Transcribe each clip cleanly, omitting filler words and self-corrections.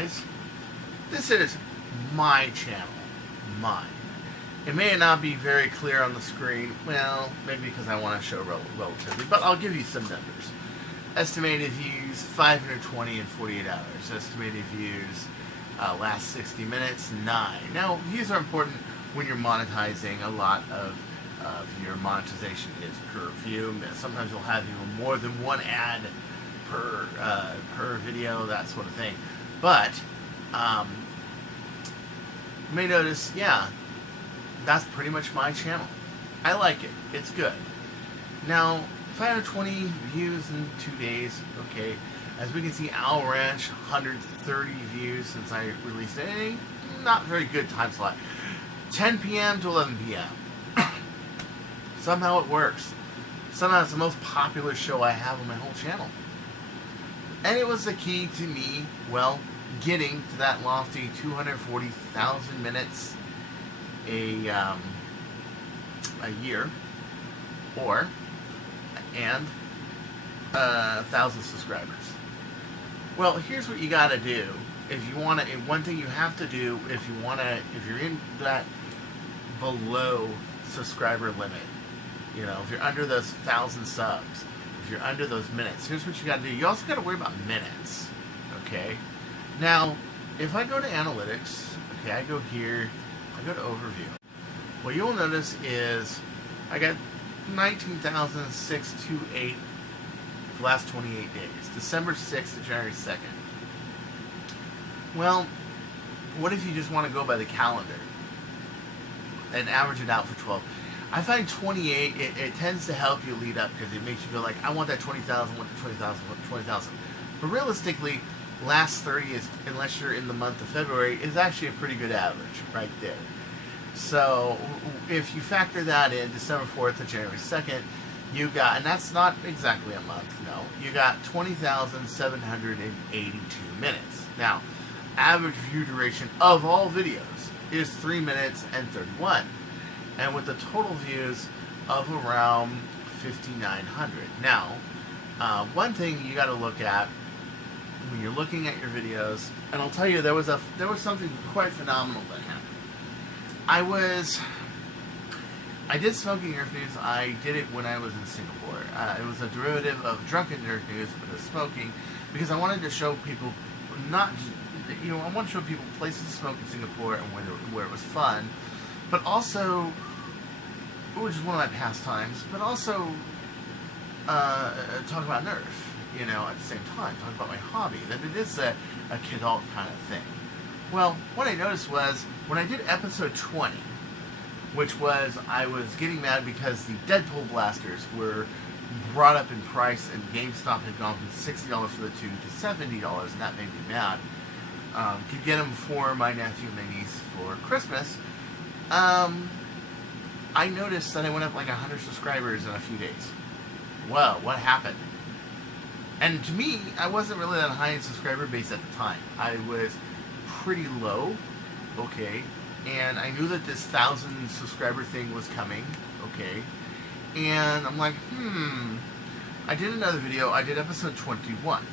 guys. This is my channel. Mine. It may not be very clear on the screen. Well, maybe because I want to show relatively, but I'll give you some numbers. Estimated views, 520 in 48 hours. Estimated views, last 60 minutes, 9. Now, views are important when you're monetizing. A lot of your monetization is per view. Sometimes you'll have even more than one ad per video, that sort of thing. But you may notice, yeah, that's pretty much my channel. I like it. It's good. Now, 520 views in 2 days. Okay. As we can see, Owl Ranch, 130 views since I released it. Not very good time slot. 10 p.m. to 11 p.m. Somehow it works. Somehow it's the most popular show I have on my whole channel. And it was the key to me, well, getting to that lofty 240,000 minutes a year, and 1,000 subscribers. Well, here's what you got to do if you want to. One thing you have to do if you're in that below subscriber limit, if you're under those 1,000 subs, if you're under those minutes, here's what you got to do. You also got to worry about minutes. Okay. Now, if I go to analytics, okay, I go here, I go to overview. What you'll notice is I got 19,628 for the last 28 days, December 6th to January 2nd. Well, what if you just want to go by the calendar and average it out for 12? I find 28, it tends to help you lead up because it makes you go like, I want that 20,000, want the 20,000, want the 20,000. But realistically, last 30 is, unless you're in the month of February, is actually a pretty good average right there. So if you factor that in, December 4th to January 2nd, you got, and that's not exactly a month, no, you got 20,782 minutes. Now, average view duration of all videos is 3 minutes and 31. And with the total views of around 5,900. Now, one thing you got to look at when you're looking at your videos, and I'll tell you, there was something quite phenomenal that happened. I did Smoking Nerf News. I did it when I was in Singapore. It was a derivative of Drunken Nerf News, but it was smoking, because I wanted to show people, I want to show people places to smoke in Singapore and where it was fun, but also, which is one of my pastimes, but also talk about Nerf, at the same time, talk about my hobby, that it is a kidult kind of thing. Well, what I noticed was, when I did episode 20, which was, I was getting mad because the Deadpool blasters were brought up in price, and GameStop had gone from $60 for the two to $70, and that made me mad. Could get them for my nephew and my niece for Christmas. I noticed that I went up like 100 subscribers in a few days. Well, what happened? And to me, I wasn't really that high in subscriber base at the time. I was pretty low, okay, and I knew that this 1,000 subscriber thing was coming, okay, and I'm like, I did another video. I did episode 21,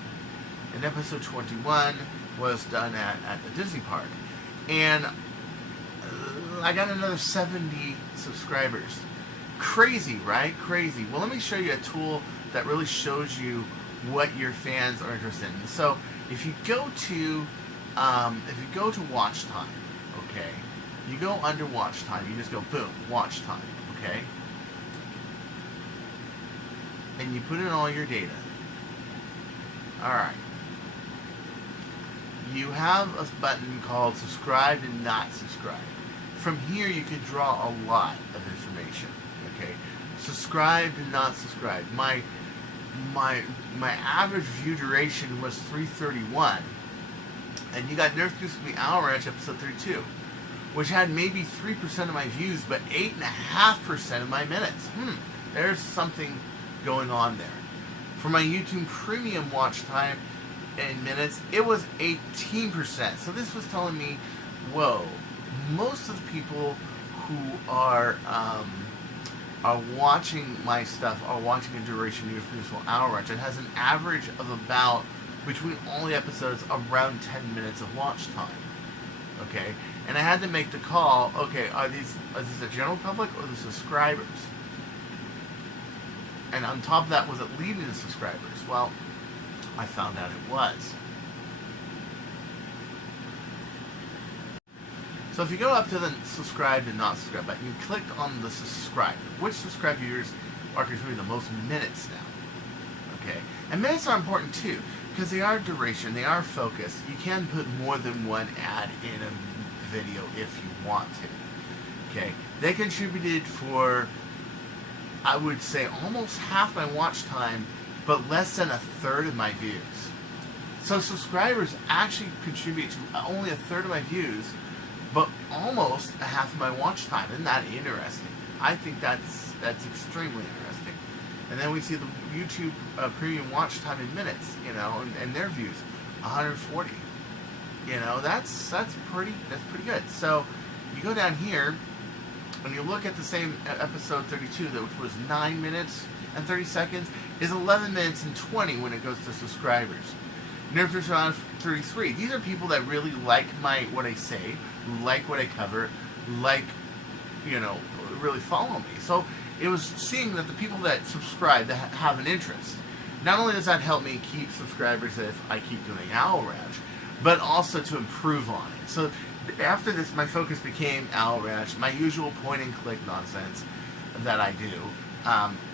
and episode 21 was done at the Disney park, and I got another 70 subscribers. Crazy, right? Crazy. Well, let me show you a tool that really shows you what your fans are interested in. So if you go to watch time, okay, you go under watch time, you just go boom, watch time, okay, and you put in all your data. Alright, you have a button called subscribe and not subscribe. From here you can draw a lot of information, okay. Subscribe and not subscribe. My average view duration was 331, and you got Nerf News from the Owl Ranch episode 32, which had maybe 3% of my views, but 8.5% of my minutes. There's something going on there. For my YouTube Premium watch time in minutes, it was 18%. So this was telling me, whoa, most of the people who are watching my stuff are watching a duration news from Owl Ranch. It has an average of about between all the episodes around 10 minutes of watch time. Okay, and I had to make the call. Okay, is this the general public or the subscribers? And on top of that, was it leading to subscribers? Well, I found out it was. So if you go up to the subscribe and not subscribe button, you click on the subscribe. Which subscribe viewers are consuming the most minutes now? Okay, and minutes are important too, because they are duration, they are focused. You can put more than one ad in a video if you want to. Okay, they contributed for, I would say, almost half my watch time, but less than a third of my views. So subscribers actually contribute to only a third of my views, but almost a half of my watch time. Isn't that interesting? I think that's extremely interesting. And then we see the YouTube premium watch time in minutes, and their views, 140. That's pretty good. So you go down here and you look at the same episode 32, which was 9 minutes and 30 seconds, is 11 minutes and 20 when it goes to subscribers. Nerf Chan 33. These are people that really like what I say, like what I cover, really follow me. So it was seeing that the people that subscribe, that have an interest, not only does that help me keep subscribers if I keep doing Owl Ranch, but also to improve on it. So after this, my focus became Owl Ranch, my usual point and click nonsense that I do,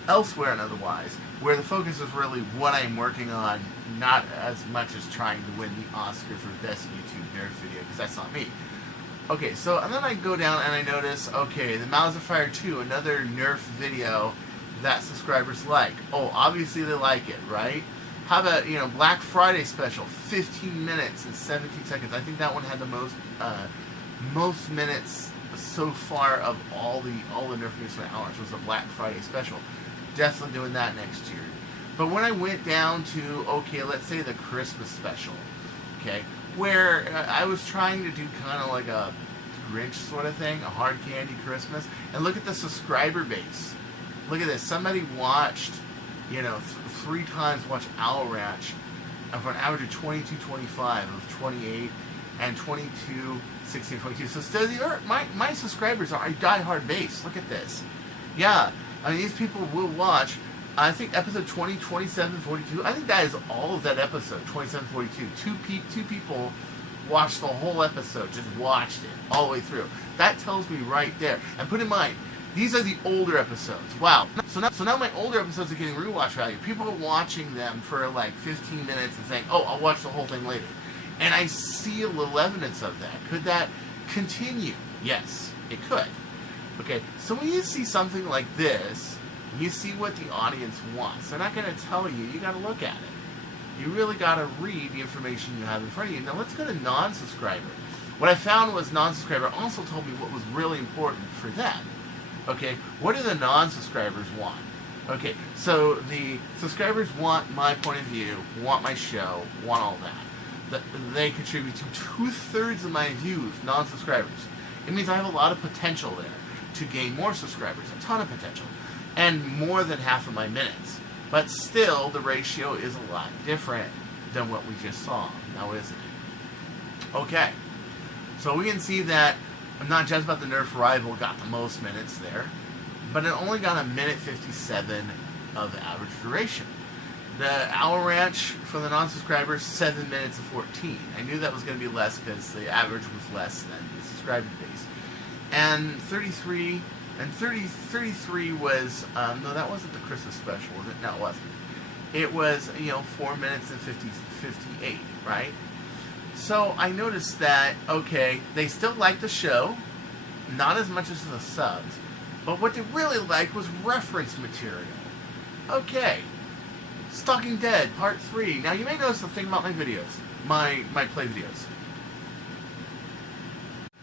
elsewhere and otherwise, where the focus is really what I'm working on, not as much as trying to win the Oscars for Best YouTube Nerf Video, because that's not me. Okay, so and then I go down and I notice, okay, the Mouths of Fire 2, another Nerf video that subscribers like. Oh, obviously they like it, right? How about, Black Friday special, 15 minutes and 17 seconds. I think that one had the most minutes so far of all the Nerf news from Owl Ranch was the Black Friday special. Definitely doing that next year. But when I went down to, okay, let's say the Christmas special, okay, where I was trying to do kind of like a Grinch sort of thing, a hard candy Christmas, and look at the subscriber base. Look at this. Somebody watched, 3 times watched Owl Ranch for an average of 22.25 of 28 and 22, 16, 22. So still, my subscribers are a die-hard base. Look at this. Yeah, I mean, these people will watch, I think, episode 20, 27, 42. I think that is all of that episode, 27, 42. Two people watched the whole episode, just watched it all the way through. That tells me right there. And put in mind, these are the older episodes. Wow. So now my older episodes are getting rewatch value. People are watching them for like 15 minutes and saying, oh, I'll watch the whole thing later. And I see a little evidence of that. Could that continue? Yes, it could. Okay, so when you see something like this, you see what the audience wants. They're not going to tell you. You got to look at it. You really got to read the information you have in front of you. Now let's go to non-subscriber. What I found was non-subscriber also told me what was really important for them. Okay, what do the non-subscribers want? Okay, so the subscribers want my point of view, want my show, want all that. They contribute to 2/3 of my views, non-subscribers. It means I have a lot of potential there to gain more subscribers, a ton of potential, and more than half of my minutes. But still, the ratio is a lot different than what we just saw, now isn't it? Okay, so we can see that not just about the Nerf Rival got the most minutes there, but it only got a minute 57 of average duration. The Owl Ranch for the non-subscribers, 7 minutes and 14. I knew that was going to be less because the average was less than the subscriber base. And 33 was, no, that wasn't the Christmas special, was it? No, it wasn't. It was, 4 minutes and 58, right? So I noticed that, okay, they still liked the show, not as much as the subs, but what they really liked was reference material. Okay, Stalking Dead, Part 3. Now you may notice the thing about my videos, my play videos.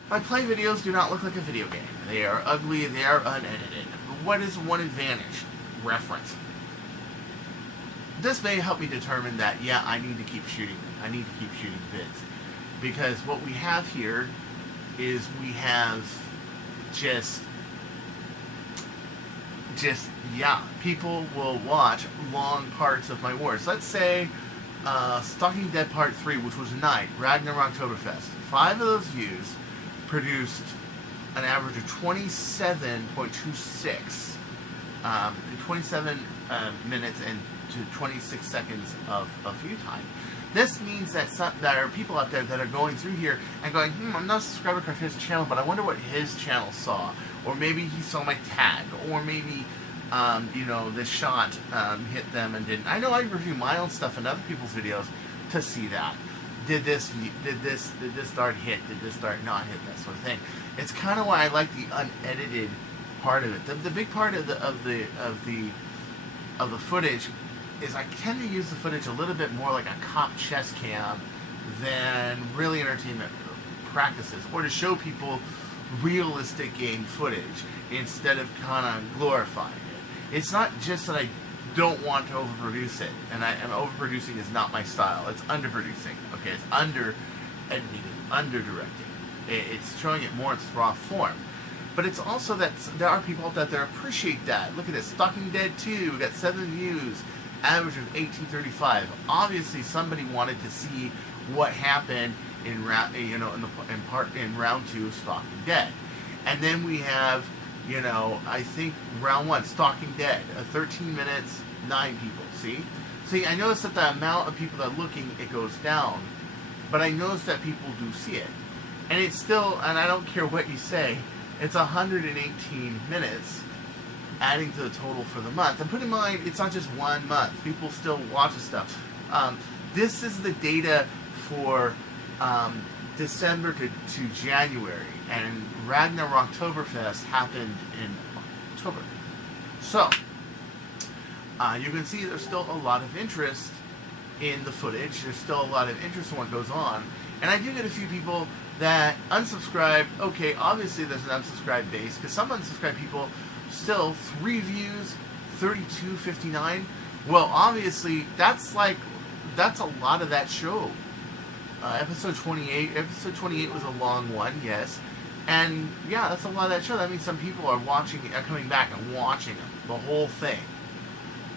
My play videos do not look like a video game. They are ugly, they are unedited. But what is one advantage? Reference. This may help me determine that, yeah, I need to keep shooting. I need to keep shooting vids. Because what we have here is we have just yeah, people will watch long parts of my wars. Let's say Stalking Dead Part 3, which was 9, Ragnarok Oktoberfest. 5 of those views produced an average of 27.26, 27 minutes and to 26 seconds of view time. This means that there are people out there that are going through here and going, I'm not a subscriber to his channel, but I wonder what his channel saw. Or maybe he saw my tag. Or maybe, this shot hit them and didn't. I know I review my own stuff in other people's videos to see that. Did this dart hit? Did this dart not hit? That sort of thing. It's kind of why I like the unedited part of it. The big part of the footage is I tend to use the footage a little bit more like a cop chest cam than really entertainment practices, or to show people realistic game footage instead of kind of glorifying it. It's not just that I don't want to overproduce it, and overproducing is not my style. It's underproducing. Okay, it's under editing, under directing. It's showing it more in its raw form. But it's also that there are people out there that appreciate that. Look at this, Stalking Dead 2, we got 7 views, average of 1835. Obviously, somebody wanted to see what happened in round, in round 2 of Stalking Dead, and then we have, I think round 1, Stalking Dead, 13 minutes, 9 people. See, I noticed that the amount of people that are looking, it goes down, but I noticed that people do see it, and it's still, and I don't care what you say, it's 118 minutes. Adding to the total for the month. And put in mind, it's not just 1 month. People still watch this stuff. This is the data for December to January. And Ragnarok Oktoberfest happened in October. So, you can see there's still a lot of interest in the footage. There's still a lot of interest in what goes on. And I do get a few people that unsubscribe. Okay, obviously there's an unsubscribe base, because some unsubscribed people still 3 views, 32.59. Well, obviously that's a lot of that show. Episode 28 was a long one, yes, and yeah, that's a lot of that show. That means some people are coming back and watching the whole thing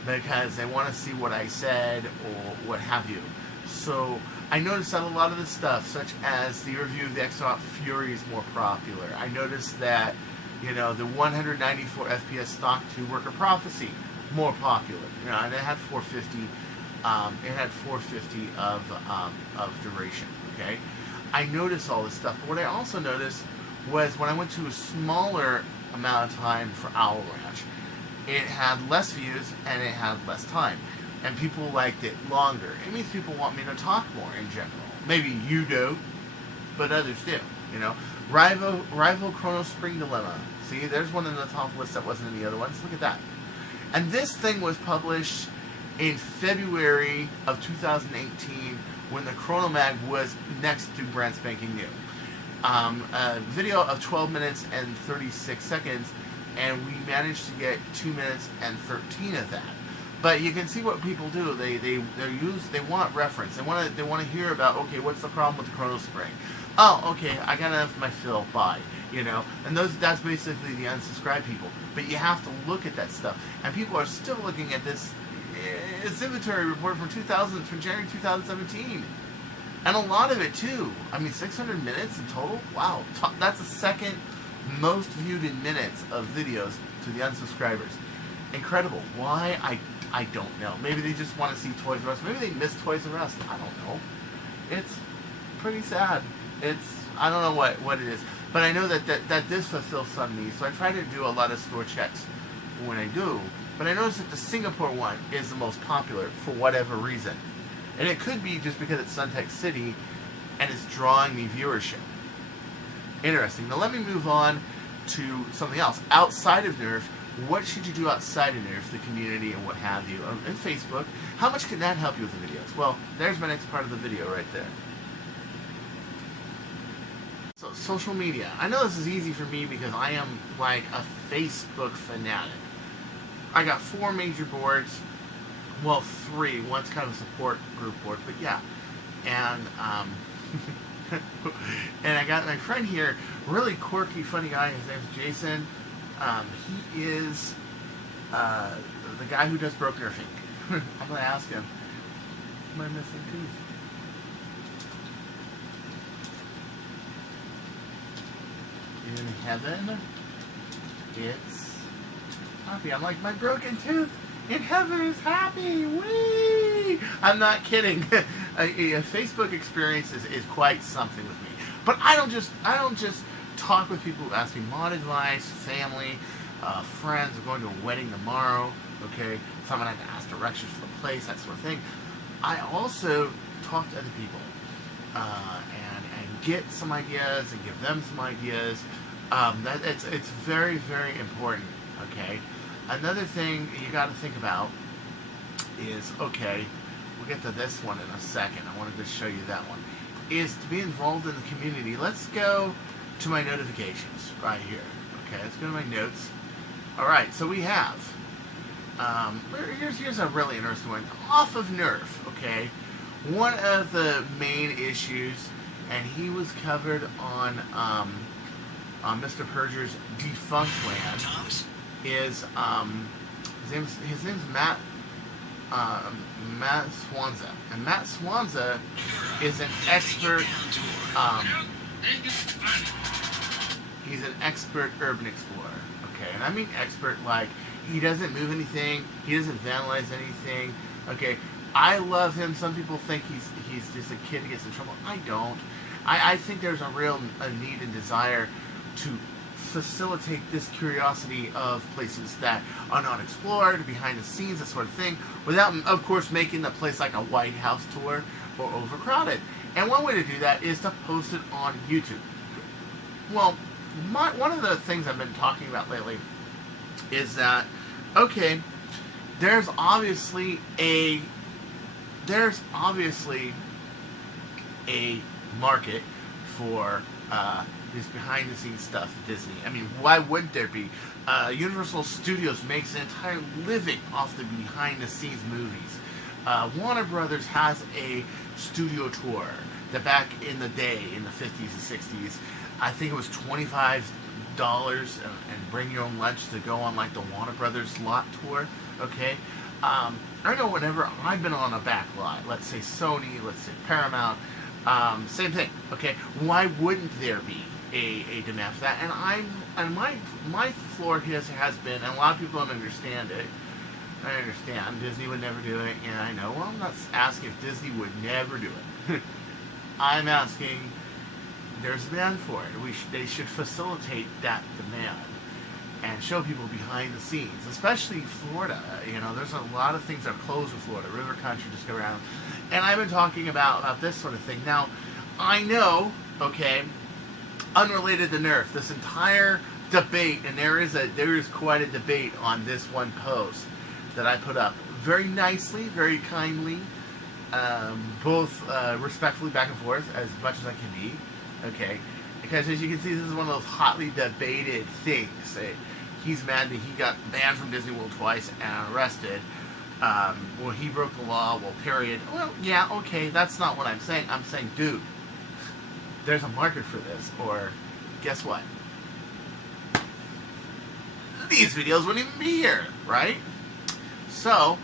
because they want to see what I said or what have you. So I noticed that a lot of the stuff, such as the review of the Xbox Fury, is more popular. I noticed that the 194 FPS stock 2 Worker Prophecy, more popular. And it had 450. It had 450 of duration. Okay, I noticed all this stuff. But what I also noticed was when I went to a smaller amount of time for Owl Ranch, it had less views and it had less time, and people liked it longer. It means people want me to talk more in general. Maybe you do, but others do. Rival Chrono Spring Dilemma. See, there's one in the top list that wasn't in the other ones. Look at that. And this thing was published in February of 2018 when the Chrono Mag was next to brand spanking new. A video of 12 minutes and 36 seconds, and we managed to get 2 minutes and 13 of that. But you can see what people do. They want reference. They want to hear about, okay, what's the problem with the Chrono Spring? Oh, okay, I got enough of my fill. Bye. And that's basically the unsubscribed people. But you have to look at that stuff, and people are still looking at this. It's inventory report from January 2017, and a lot of it too. I mean, 600 minutes in total. Wow, that's the second most viewed in minutes of videos to the unsubscribers. Incredible. Why? I don't know. Maybe they just want to see Toys R Us. Maybe they miss Toys R Us. I don't know. It's pretty sad. I don't know what it is. But I know that this fulfills some needs. So I try to do a lot of store checks when I do. But I noticed that the Singapore one is the most popular for whatever reason. And it could be just because it's Suntec City and it's drawing me viewership. Interesting. Now let me move on to something else. Outside of Nerf, what should you do outside of Nerf, the community and what have you, and Facebook? How much can that help you with the videos? Well, there's my next part of the video right there. So, social media. I know this is easy for me because I am like a Facebook fanatic. I got 4 major boards. Well, 3. One's kind of a support group board, but yeah. And and I got my friend here, really quirky, funny guy. His name's Jason. He is the guy who does Broke Nerfing. I'm going to ask him, my missing tooth. In heaven, it's happy. I'm like, my broken tooth in heaven is happy. Whee! I'm not kidding. a Facebook experience is quite something with me. But I don't just talk with people who ask me mod advice, family, friends. I'm going to a wedding tomorrow. Okay, someone I have to ask directions for the place, that sort of thing. I also talk to other people and get some ideas and give them some ideas. It's very, very important. Okay. Another thing you got to think about is, okay, we'll get to this one in a second. I wanted to show you that one. Is to be involved in the community. Let's go to my notifications right here. Okay, let's go to my notes. All right, so we have. Here's a really interesting one. Off of Nerf. Okay, one of the main issues, and he was covered on Mr. Perjure's Defunct Land. Is his name's Matt Swanza, and Matt Swanza is an expert. He's an expert urban explorer. Okay, and I mean expert like he doesn't move anything, he doesn't vandalize anything. Okay, I love him. Some people think he's just a kid who gets in trouble. I don't. I think there's a real need and desire to facilitate this curiosity of places that are not explored, behind the scenes, that sort of thing, without, of course, making the place like a White House tour or overcrowded. And one way to do that is to post it on YouTube. Well, one of the things I've been talking about lately is that, okay, there's obviously a market for this behind-the-scenes stuff at Disney. I mean, why wouldn't there be? Universal Studios makes an entire living off the behind-the-scenes movies. Warner Brothers has a studio tour that back in the day, in the 50s and 60s, I think it was $25 and bring your own lunch to go on like the Warner Brothers lot tour. Okay, I know whenever I've been on a back lot, let's say Sony, let's say Paramount, same thing. Okay, why wouldn't there be a demand for that? And my floor has been, and a lot of people don't understand it. I understand Disney would never do it, and I know. Well, I'm not asking if Disney would never do it. I'm asking, there's demand for it. They should facilitate that demand and show people behind the scenes, especially Florida. You know, there's a lot of things that are closed in Florida. River country, just go around. And I've been talking about this sort of thing. Now, I know, okay, unrelated to Nerf, this entire debate, and there is quite a debate on this one post that I put up very nicely, very kindly, both respectfully back and forth as much as I can be, okay? Because as you can see, this is one of those hotly debated things. He's mad that he got banned from Disney World twice and arrested. Well, he broke the law, well, period. Well, yeah, okay, that's not what I'm saying. I'm saying, dude, there's a market for this, or guess what? These videos wouldn't even be here, right? So,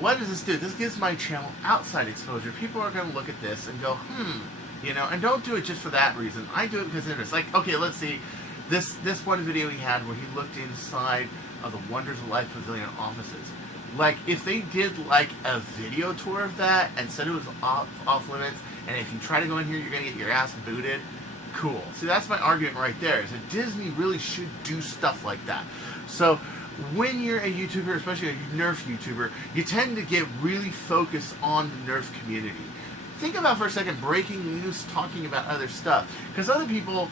what does this do? This gives my channel outside exposure. People are going to look at this and go, you know, and don't do it just for that reason. I do it because it's like, okay, let's see, this one video he had where he looked inside of the Wonders of Life Pavilion offices. Like, if they did, like, a video tour of that and said it was off limits, and if you try to go in here, you're going to get your ass booted, cool. See, that's my argument right there, is that Disney really should do stuff like that. So, when you're a YouTuber, especially a Nerf YouTuber, you tend to get really focused on the Nerf community. Think about for a second breaking news, talking about other stuff. Because there are people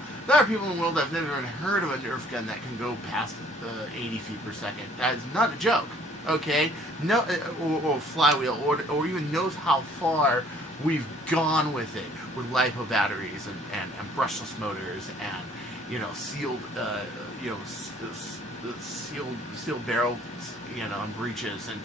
in the world that have never even heard of a Nerf gun that can go past 80 feet per second. That is not a joke. Okay, no, or flywheel, or even knows how far we've gone with it, with LiPo batteries and brushless motors and, you know, sealed sealed barrel, you know, and breeches, and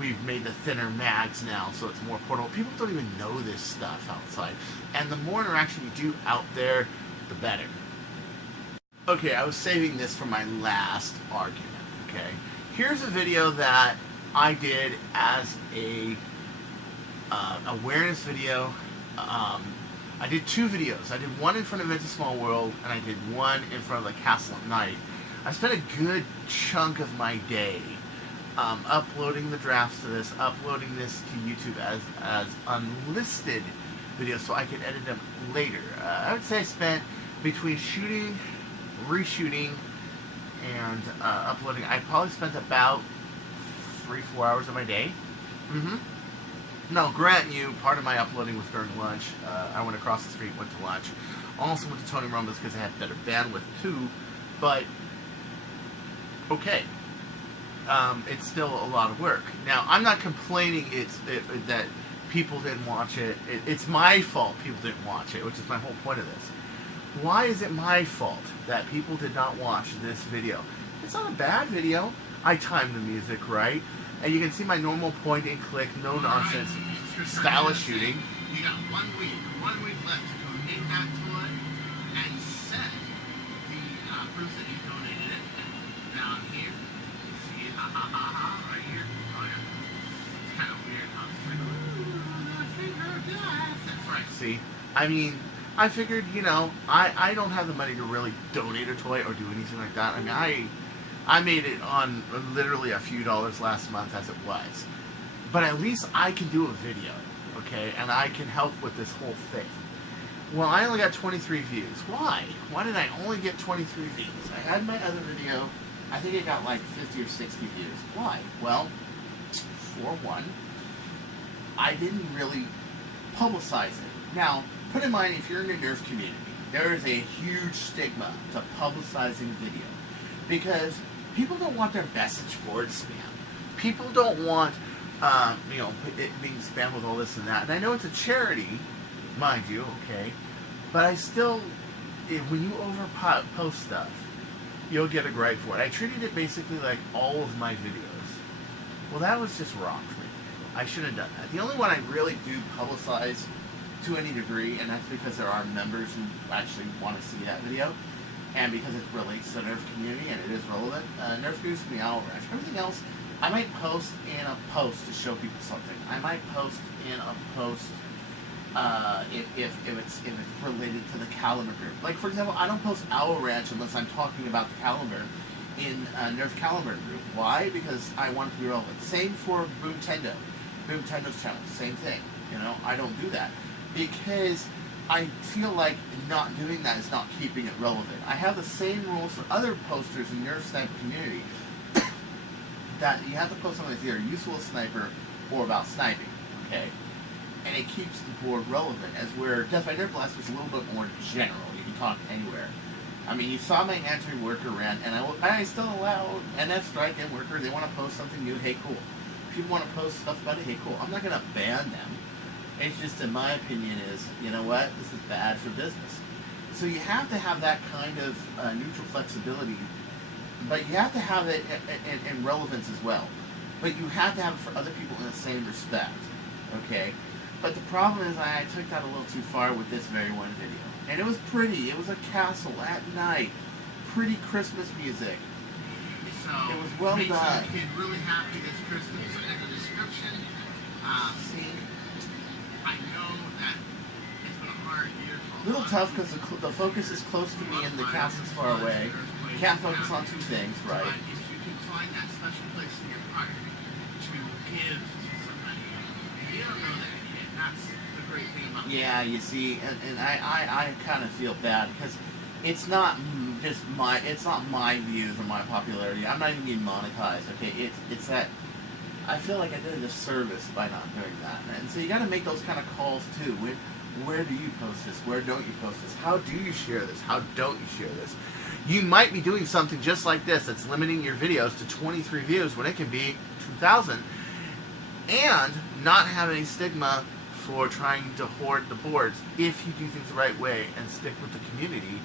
we've made the thinner mags now, so it's more portable. People don't even know this stuff outside, and the more interaction you do out there, the better. Okay, I was saving this for my last argument. Okay. Here's a video that I did as a awareness video. I did 2 videos. I did one in front of It's a Small World, and I did one in front of the Castle at Night. I spent a good chunk of my day uploading the drafts to this, uploading this to YouTube as unlisted videos so I could edit them later. I would say I spent between shooting, reshooting, and uploading, I probably spent about 3-4 hours of my day. Now, grant you, part of my uploading was during lunch. I went across the street, went to lunch. Also went to Tony Roma's because I had better bandwidth too. But, okay. It's still a lot of work. Now, I'm not complaining that people didn't watch it. It's my fault people didn't watch it, which is my whole point of this. Why is it my fault that people did not watch this video? It's not a bad video. I timed the music right. And you can see my normal point and click, no nonsense style of shooting. You got 1 week left to donate that toy and send the proof that you donated it down here. See it? Right here. Oh yeah. It's kind of weird, huh? It's like, ooh, the finger of death. That's right. See? I mean, I figured, you know, I don't have the money to really donate a toy or do anything like that. I mean, I made it on literally a few dollars last month as it was. But at least I can do a video, okay? And I can help with this whole thing. Well, I only got 23 views. Why? Why did I only get 23 views? I had my other video, I think it got like 50 or 60 views. Why? Well, for one, I didn't really publicize it. Now, put in mind, if you're in the Nerf community, there is a huge stigma to publicizing video. Because people don't want their message board spammed. People don't want, you know, it being spammed with all this and that. And I know it's a charity, mind you, okay? But I still, when you overpost stuff, you'll get a gripe for it. I treated it basically like all of my videos. Well, that was just wrong for me. I should have done that. The only one I really do publicize to any degree, and that's because there are members who actually want to see that video, and because it relates to the Nerf community and it is relevant. Nerf Goose and the Owl Ranch. Everything else, I might post in a post to show people something. I might post in a post if it's related to the calendar group. Like, for example, I don't post Owl Ranch unless I'm talking about the calendar in Nerf calendar group. Why? Because I want it to be relevant. Same for Boomtendo. Boomtendo's channel, same thing. You know, I don't do that because I feel like not doing that is not keeping it relevant. I have the same rules for other posters in your sniper community that you have to post something that's either useful as sniper or about sniping, okay? And it keeps the board relevant, as where Death by Nerf Blast was a little bit more general. You can talk anywhere. I mean, you saw my anti-worker rant, and I still allow NF Strike and Worker. They want to post something new, hey, cool. If people want to post stuff about it, hey, cool. I'm not going to ban them. It's just, in my opinion, is, you know what, this is bad for business. So you have to have that kind of neutral flexibility, but you have to have it in relevance as well. But you have to have it for other people in the same respect, okay? But the problem is I took that a little too far with this very one video. And it was pretty. It was a castle at night. Pretty Christmas music. So it was well makes done. Makes kid really happy this Christmas. In the description, See? I know that it's been a hard year. A little tough because the focus is close to me and the castle's far away. You can't focus on two things, right? But if you can find that special place in your heart to give to somebody, and you don't know that yet, that's the great thing about Yeah, you see, and I kind of feel bad because it's not just my views or my popularity. I'm not even getting monetized. Okay, it's that I feel like I did a disservice by not doing that, and so you got to make those kind of calls too. Where do you post this? Where don't you post this? How do you share this? How don't you share this? You might be doing something just like this that's limiting your videos to 23 views when it can be 2,000, and not have any stigma for trying to hoard the boards if you do things the right way and stick with the community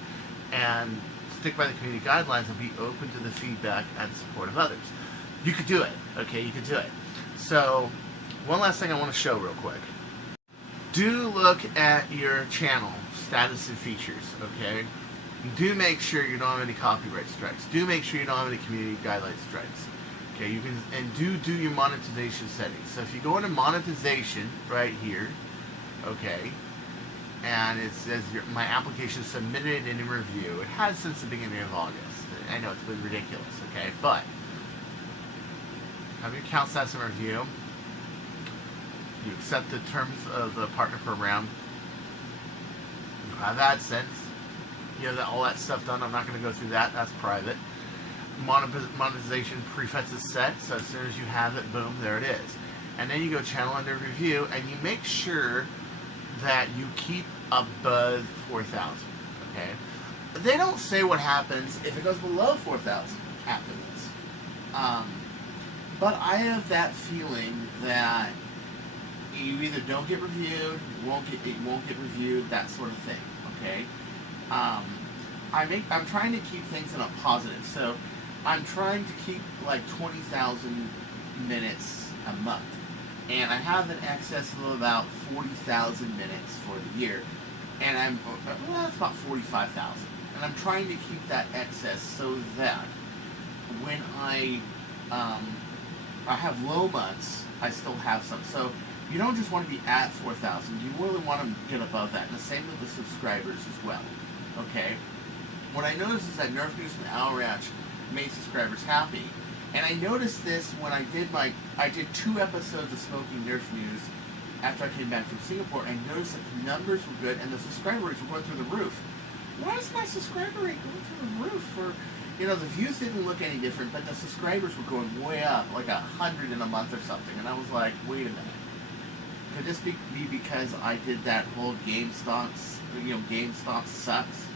and stick by the community guidelines and be open to the feedback and support of others. You could do it, okay? You could do it. So, one last thing I want to show real quick. Do look at your channel status and features, okay? Do make sure you don't have any copyright strikes. Do make sure you don't have any community guideline strikes. Okay, you can, and do your monetization settings. So if you go into monetization right here, okay, and it says my application submitted in review. It has since the beginning of August. I know it's been ridiculous, okay, but have your account status in review. You accept the terms of the partner program. You have AdSense. You have all that stuff done. I'm not going to go through that. That's private. Monetization prefix is set, so as soon as you have it, boom, there it is. And then you go channel under review, and you make sure that you keep above 4,000. Okay, they don't say what happens if it goes below 4,000 after this. But I have that feeling that you either don't get reviewed, it won't get reviewed, that sort of thing. Okay, I'm trying to keep things in a positive, so I'm trying to keep like 20,000 minutes a month, and I have an excess of about 40,000 minutes for the year, and well, that's about 45,000, and I'm trying to keep that excess so that when I have low months, I still have some. So you don't just want to be at 4,000, you really want to get above that, and the same with the subscribers as well. Okay, what I noticed is that Nerf News and Owl Ranch made subscribers happy, and I noticed this when I did 2 episodes of Smoking Nerf News after I came back from Singapore, and noticed that the numbers were good and the subscriber rates were going through the roof. Why is my subscriber rate going through the roof? The views didn't look any different, but the subscribers were going way up, like 100 in a month or something, and I was like, wait a minute. Could this be because I did that whole GameStop sucks?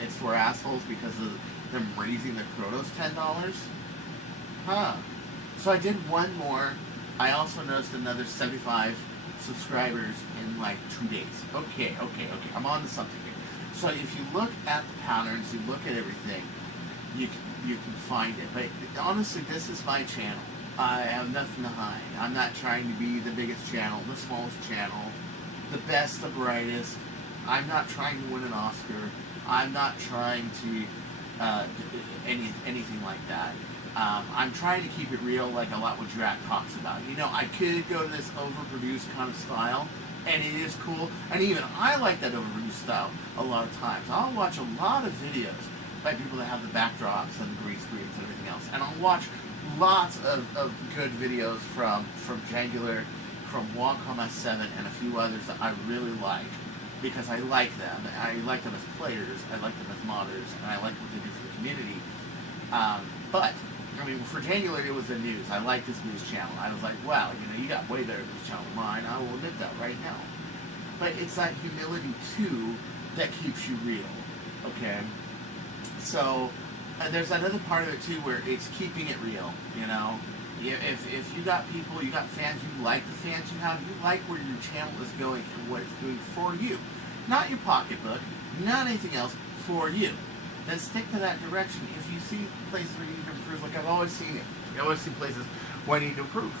It's for assholes because of them raising the Kronos $10? Huh. So I did one more. I also noticed another 75 subscribers in like 2 days. Okay. I'm on to something here. So if you look at the patterns, you look at everything, you can find it. But honestly, this is my channel. I have nothing to hide. I'm not trying to be the biggest channel, the smallest channel, the best, the brightest. I'm not trying to win an Oscar. I'm not trying to do anything like that. I'm trying to keep it real, like a lot what Drac talks about. I could go to this overproduced kind of style, and it is cool. And even I like that overproduced style a lot of times. I'll watch a lot of videos by people that have the backdrops and the green screens and everything else. And I'll watch lots of good videos from Jangular, from Wacom S7, and a few others that I really like, because I like them. I like them as players, I like them as modders, and I like what they do for the community. But for Jangular, it was the news. I like this news channel. I was like, wow, you got way better news channel than mine. I will admit that right now. But it's that humility, too, that keeps you real, okay? So there's that other part of it, too, where it's keeping it real, If you got people, you got fans, you like the fans you have, you like where your channel is going and what it's doing for you. Not your pocketbook, not anything else, for you. Then stick to that direction. If you see places where you need to improve, like I've always seen it. I always see places where I need to improve.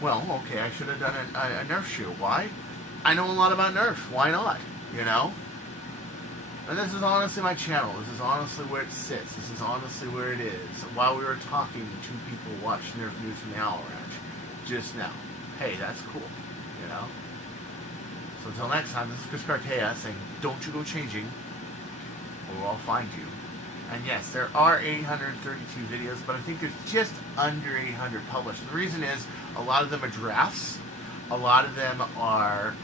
Well, okay, I should have done a Nerf shoe. Why? I know a lot about Nerf. Why not? And this is honestly my channel. This is honestly where it sits. This is honestly where it is. While we were talking, 2 people watched Nerf News from the Owl Ranch just now. Hey, that's cool, So until next time, this is Chris Cartea saying, don't you go changing, or I'll find you. And yes, there are 832 videos, but I think there's just under 800 published. The reason is, a lot of them are drafts. A lot of them are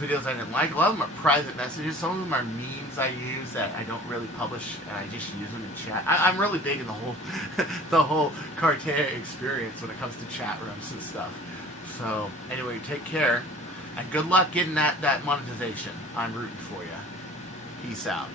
videos I didn't like. A lot of them are private messages. Some of them are memes I use that I don't really publish, and I just use them in chat. I'm really big in the whole the whole Cartea experience when it comes to chat rooms and stuff. So anyway, take care, and good luck getting that monetization. I'm rooting for you. Peace out.